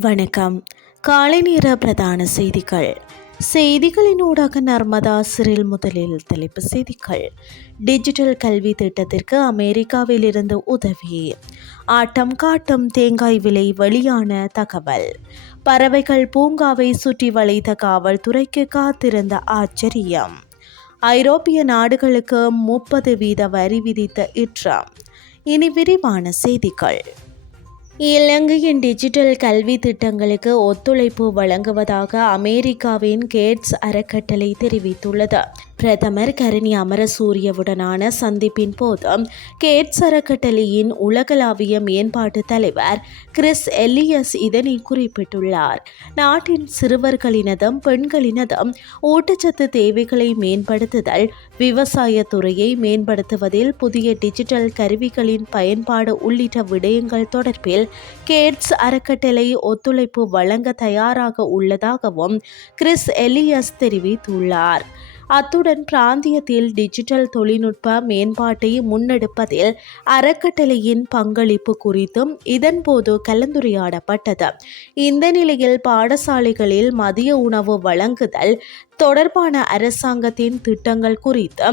வணக்கம். காலை நேர பிரதான செய்திகள். செய்திகளினூடாக நர்மதா சிறில் முதலில் தலைப்பு செய்திகள். டிஜிட்டல் கல்வி திட்டத்திற்கு அமெரிக்காவில் இருந்து உதவி. ஆட்டம் காட்டும் தேங்காய் விலை வெளியான தகவல். பறவைகள் பூங்காவை சுற்றி வளைத்த காவல்துறைக்கு காத்திருந்த ஆச்சரியம். ஐரோப்பிய நாடுகளுக்கு முப்பது வீத வரி விதித்த இட்ரம் இனி விரிவான செய்திகள். இலங்கையின் டிஜிட்டல் கல்வி திட்டங்களுக்கு ஒத்துழைப்பு வழங்குவதாக அமெரிக்காவின் கேட்ஸ் அறக்கட்டளை தெரிவித்துள்ளது. பிரதமர் கரணி அமரசூரியவுடனான சந்திப்பின் போது கேட்ஸ் அறக்கட்டளையின் உலகளாவிய மேம்பாட்டு தலைவர் கிறிஸ் எல்லியஸ் இதனை குறிப்பிட்டுள்ளார். நாட்டின் சிறுவர்களினதும் பெண்களினதும் ஊட்டச்சத்து தேவைகளை மேம்படுத்துதல் விவசாயத்துறையை மேம்படுத்துவதில் புதிய டிஜிட்டல் கருவிகளின் பயன்பாடு உள்ளிட்ட விடயங்கள் தொடர்பில் கேட்ஸ் அறக்கட்டளை ஒத்துழைப்பு வழங்க தயாராக உள்ளதாகவும் கிறிஸ் எலியஸ் தெரிவித்துள்ளார். அத்துடன் பிராந்தியத்தில் டிஜிட்டல் தொழில்நுட்ப மேம்பாட்டை முன்னெடுப்பதில் அறக்கட்டளையின் பங்களிப்பு குறித்தும் இதன்போது கலந்துரையாடப்பட்டது. இந்த நிலையில் பாடசாலைகளில் மதிய உணவு வழங்குதல் தொடர்பான அரசாங்கத்தின் திட்டங்கள் குறித்து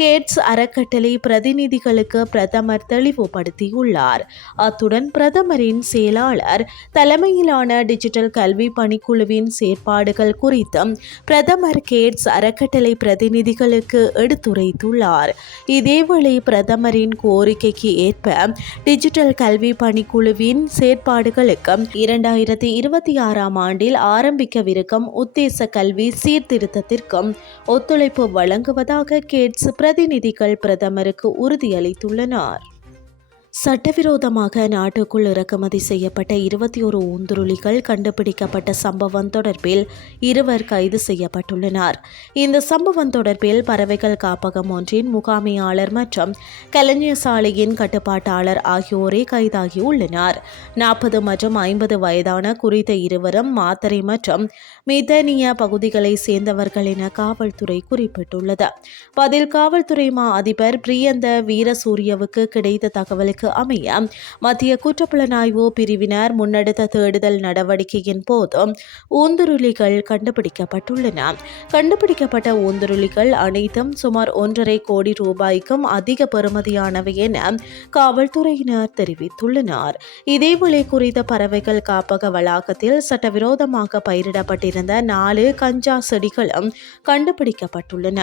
கேட்ஸ் அறக்கட்டளை பிரதிநிதிகளுக்கு பிரதமர் தெளிவுபடுத்தியுள்ளார். அத்துடன் பிரதமரின் செயலாளர் தலைமையிலான டிஜிட்டல் கல்வி பணிக்குழுவின் செயற்பாடுகள் குறித்து பிரதமர் கேட்ஸ் அறக்கட்டளை பிரதிநிதிகளுக்கு எடுத்துரைத்துள்ளார். இதேவேளை பிரதமரின் கோரிக்கைக்கு ஏற்ப டிஜிட்டல் கல்வி பணிக்குழுவின் செயற்பாடுகளுக்கு இரண்டாயிரத்தி இருபத்தி ஆறாம் ஆண்டில் ஆரம்பிக்கவிருக்கும் உத்தேச கல்வி சீர்திருத்த சீர்திருத்தத்திற்கும் ஒத்துழைப்பு வழங்குவதாக கேட்ஸ் பிரதிநிதிகள் பிரதமருக்கு உறுதியளித்துள்ளனர். சட்டவிரோதமாக நாட்டுக்குள் இறக்குமதி செய்யப்பட்ட இருபத்தி ஒரு ஊந்துருளிகள் கண்டுபிடிக்கப்பட்ட சம்பவம் தொடர்பில் இருவர் கைது செய்யப்பட்டுள்ளனர். இந்த சம்பவம் தொடர்பில் பறவைகள் காப்பகம் ஒன்றின் முகாமையாளர் மற்றும் கலைஞர் சாலையின் கட்டுப்பாட்டாளர் ஆகியோரே கைதாகியுள்ளனர். நாற்பது மற்றும் ஐம்பது வயதான குறித்த இருவரும் மாத்தரை மற்றும் மிதனிய பகுதிகளை சேர்ந்தவர்கள் என காவல்துறை குறிப்பிட்டுள்ளது. பதில் காவல்துறை மா அதிபர் பிரியந்த வீரசூரியவுக்கு கிடைத்த தகவலுக்கு தகவலுக்கு அமைய. மத்திய குற்றப்புலனாய்வு பிரிவினர் முன்னெடுத்த தேடுதல் நடவடிக்கையின் போது ஊந்துருளிகள் கண்டுபிடிக்கப்பட்டுள்ளன. கண்டுபிடிக்கப்பட்ட ஊந்துருளிகள் அனைத்தும் சுமார் ஒன்றரை கோடி ரூபாய்க்கும் அதிக பெறுமதியானவை என காவல்துறையினர் தெரிவித்துள்ளனர். இதேவேளை குறித்த பறவைகள் காப்பக வளாகத்தில் சட்டவிரோதமாக பயிரிடப்பட்டிருந்த நாலு கஞ்சா செடிகளும் கண்டுபிடிக்கப்பட்டுள்ளன.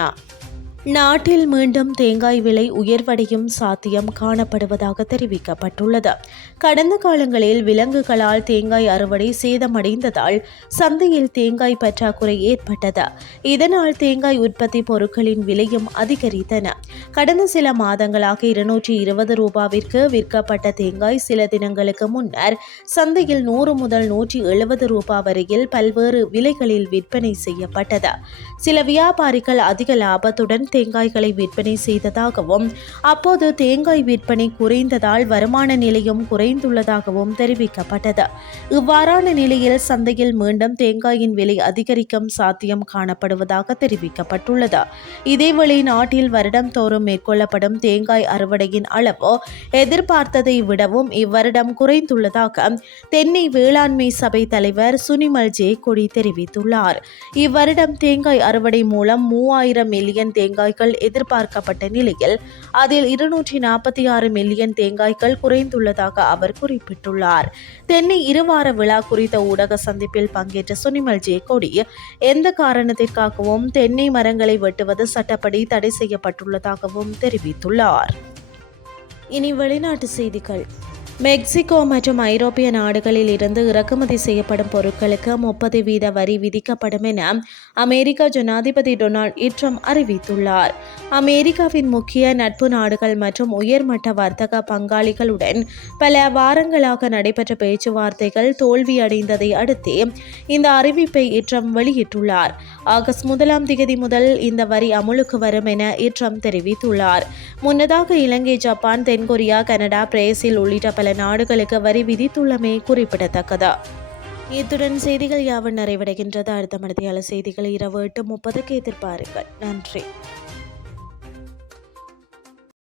நாட்டில் மீண்டும் தேங்காய் விலை உயர்வடையும் சாத்தியம் காணப்படுவதாக தெரிவிக்கப்பட்டுள்ளது. கடந்த காலங்களில் விலங்குகளால் தேங்காய் அறுவடை சேதமடைந்ததால் சந்தையில் தேங்காய் பற்றாக்குறை ஏற்பட்டது. இதனால் தேங்காய் உற்பத்தி பொருட்களின் விலையும் அதிகரித்தன. கடந்த சில மாதங்களாக இருநூற்றி இருபது ரூபாவிற்கு விற்கப்பட்ட தேங்காய் சில தினங்களுக்கு முன்னர் சந்தையில் நூறு முதல் நூற்றி எழுபது ரூபாய் வரையில் பல்வேறு விலைகளில் விற்பனை செய்யப்பட்டது. சில வியாபாரிகள் அதிக லாபத்துடன் தேங்காய்களை விற்பனை செய்ததாகவும் அப்போது தேங்காய் விற்பனை குறைந்ததால் வருமான நிலையும் குறைந்துள்ளதாகவும் தெரிவிக்கப்பட்டது. இவ்வாறான நிலையில் சந்தையில் மீண்டும் தேங்காயின் விலை அதிகரிக்கும் சாத்தியம் காணப்படுவதாக தெரிவிக்கப்பட்டுள்ளது. இதேவேளை நாட்டில் வருடம் தோறும் மேற்கொள்ளப்படும் தேங்காய் அறுவடையின் அளவு எதிர்பார்த்ததை விடவும் இவ்வருடம் குறைந்துள்ளதாக தென்னை வேளாண்மை சபை தலைவர் சுனிமல் ஜே கொடி தெரிவித்துள்ளார். இவ்வருடம் தேங்காய் அறுவடை மூலம் மூவாயிரம் மில்லியன் தேங்காய் தேங்காய்கள் எதிர்பார்க்கப்பட்ட நிலையில் அதில் இருநூற்றி நாற்பத்தி ஆறு மில்லியன் தேங்காய்கள் குறைந்துள்ளதாக அவர் குறிப்பிட்டுள்ளார். தென்னை இருவார விழா குறித்த ஊடக சந்திப்பில் பங்கேற்ற சுனிமல் ஜே எந்த காரணத்திற்காகவும் தென்னை மரங்களை வெட்டுவது சட்டப்படி தடை செய்யப்பட்டுள்ளதாகவும் தெரிவித்துள்ளார். இனி வெளிநாட்டு செய்திகள். மெக்சிகோ மற்றும் ஐரோப்பிய நாடுகளில் இருந்து இறக்குமதி செய்யப்படும் பொருட்களுக்கு முப்பது வீத வரி விதிக்கப்படும் என அமெரிக்க ஜனாதிபதி டொனால்ட் ட்ரம்ப் அறிவித்துள்ளார். அமெரிக்காவின் முக்கிய நட்பு நாடுகள் மற்றும் உயர்மட்ட வர்த்தக பங்காளிகளுடன் பல வாரங்களாக நடைபெற்ற பேச்சுவார்த்தைகள் தோல்வியடைந்ததை அடுத்து இந்த அறிவிப்பை ட்ரம்ப் வெளியிட்டுள்ளார். ஆகஸ்ட் முதலாம் தேதி முதல் இந்த வரி அமுலுக்கு வரும் என ட்ரம்ப் தெரிவித்துள்ளார். முன்னதாக இலங்கை ஜப்பான் தென்கொரியா கனடா பிரேசில் உள்ளிட்ட பல பல நாடுகளுக்கு வரி விதித்துள்ளமை குறிப்பிடத்தக்கது? இத்துடன் செய்திகள் யாவும் நிறைவடைகின்றது? அடுத்த மனதியால செய்திகள் இரவு எட்டு முப்பதுக்கு எதிர்பாருங்கள். நன்றி.